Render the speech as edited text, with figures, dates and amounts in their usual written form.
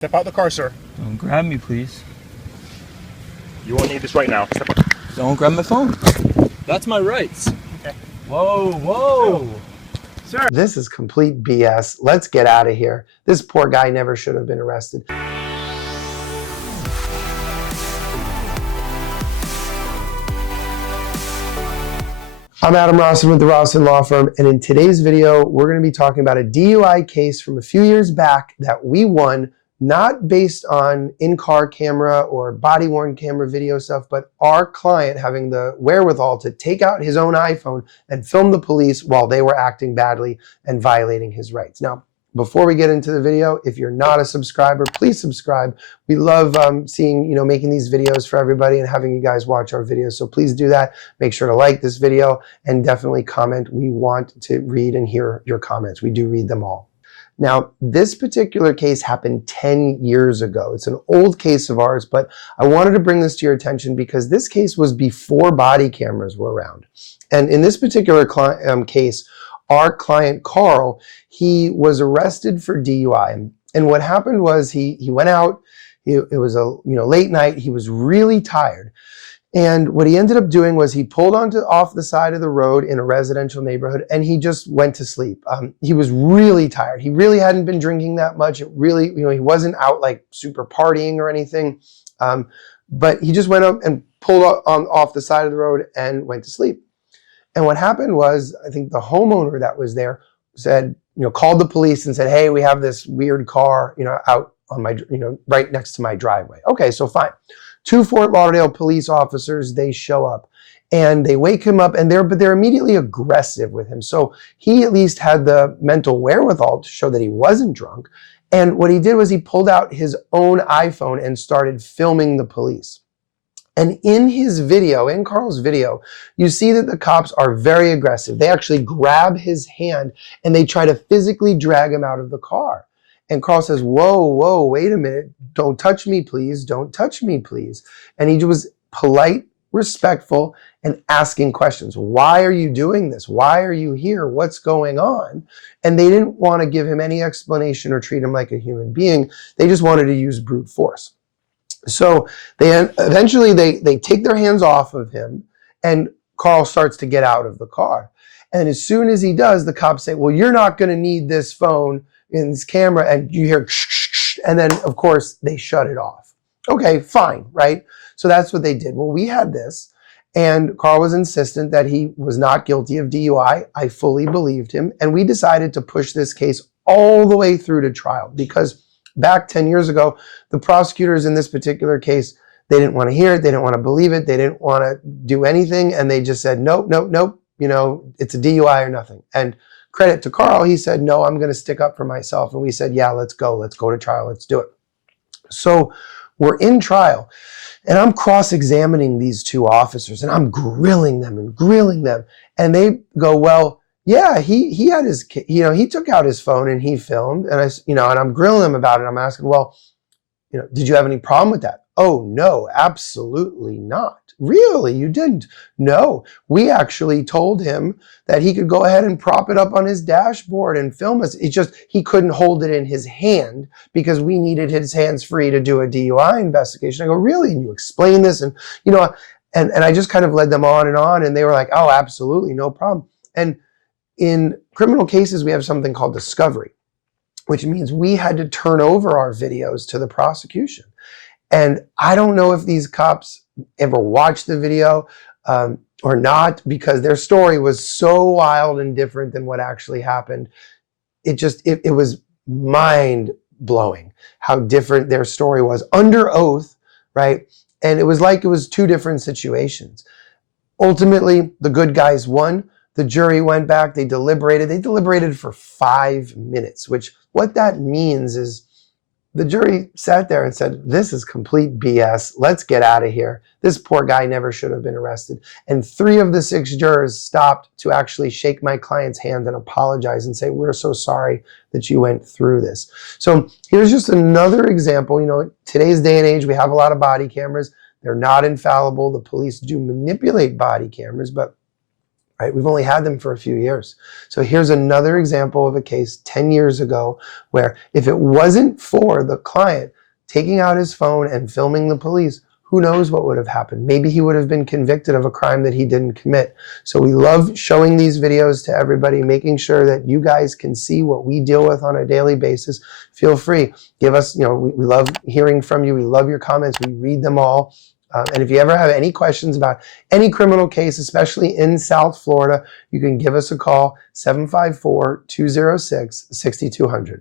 Step out the car, sir. Don't grab me, please. You won't need this right now. Step out. Don't grab my phone. That's my rights. Okay. Whoa, whoa. Sir. This is complete BS. Let's get out of here. This poor guy never should have been arrested. I'm Adam Rossen with the Rossen Law Firm, and in today's video, we're going to be talking about a DUI case from a few years back that we won, not based on in-car camera or body-worn camera video stuff, but our client having the wherewithal to take out his own iPhone and film the police while they were acting badly and violating his rights. Now, before we get into the video, if you're not a subscriber, please subscribe. We love making these videos for everybody and having you guys watch our videos. So please do that. Make sure to like this video and definitely comment. We want to read and hear your comments. We do read them all. Now, this particular case happened 10 years ago. It's an old case of ours, but I wanted to bring this to your attention because this case was before body cameras were around. And in this particular case, our client, Carl, he was arrested for DUI. And what happened was he went out, it was a late night, he was really tired. And what he ended up doing was he pulled off the side of the road in a residential neighborhood and he just went to sleep. He was really tired. He really hadn't been drinking that much. It really, he wasn't out like super partying or anything. But he just went up and pulled off the side of the road and went to sleep. And what happened was, I think the homeowner that was there said, called the police and said, hey, we have this weird car, out on my, right next to my driveway. Okay, so fine. Two Fort Lauderdale police officers, they show up and they wake him up and they're immediately aggressive with him. So he at least had the mental wherewithal to show that he wasn't drunk. And what he did was he pulled out his own iPhone and started filming the police. And in his video, in Carl's video, you see that the cops are very aggressive. They actually grab his hand and they try to physically drag him out of the car. And Carl says, whoa, wait a minute. Don't touch me, please. Don't touch me, please. And he was polite, respectful, and asking questions. Why are you doing this? Why are you here? What's going on? And they didn't want to give him any explanation or treat him like a human being. They just wanted to use brute force. So eventually they take their hands off of him and Carl starts to get out of the car. And as soon as he does, the cops say, well, you're not going to need this phone in this camera. And you hear, and then of course they shut it off. Okay, fine, right? So that's what they did. Well, we had this and Carl was insistent that he was not guilty of DUI. I fully believed him. And we decided to push this case all the way through to trial because back 10 years ago, the prosecutors in this particular case, they didn't want to hear it. They didn't want to believe it. They didn't want to do anything. And they just said, nope. It's a DUI or nothing. And credit to Carl, he said, no, I'm going to stick up for myself. And we said, yeah, let's go to trial. Let's do it. So we're in trial and I'm cross-examining these two officers and I'm grilling them. And they go, well, yeah, he had his, he took out his phone and he filmed and and I'm grilling him about it. I'm asking, well, did you have any problem with that? Oh, no, absolutely not. Really? You didn't? No, we actually told him that he could go ahead and prop it up on his dashboard and film us. It's just, he couldn't hold it in his hand because we needed his hands free to do a DUI investigation. I go, really? And you explain this and, and I just kind of led them on and they were like, oh, absolutely, no problem. And in criminal cases, we have something called discovery, which means we had to turn over our videos to the prosecution. And I don't know if these cops ever watched the video or not, because their story was so wild and different than what actually happened. It was mind blowing how different their story was under oath, right? And it was like it was two different situations. Ultimately, the good guys won. The jury went back, they deliberated for 5 minutes, which what that means is the jury sat there and said, this is complete BS. Let's get out of here. This poor guy never should have been arrested. And 3 of the 6 jurors stopped to actually shake my client's hand and apologize and say, we're so sorry that you went through this. So here's just another example. Today's day and age, we have a lot of body cameras. They're not infallible. The police do manipulate body cameras, but right? We've only had them for a few years. So here's another example of a case 10 years ago where if it wasn't for the client taking out his phone and filming the police, who knows what would have happened? Maybe he would have been convicted of a crime that he didn't commit. So we love showing these videos to everybody, making sure that you guys can see what we deal with on a daily basis. Feel free, give us, we love hearing from you. We love your comments. We read them all. And if you ever have any questions about any criminal case, especially in South Florida, you can give us a call, 754-206-6200.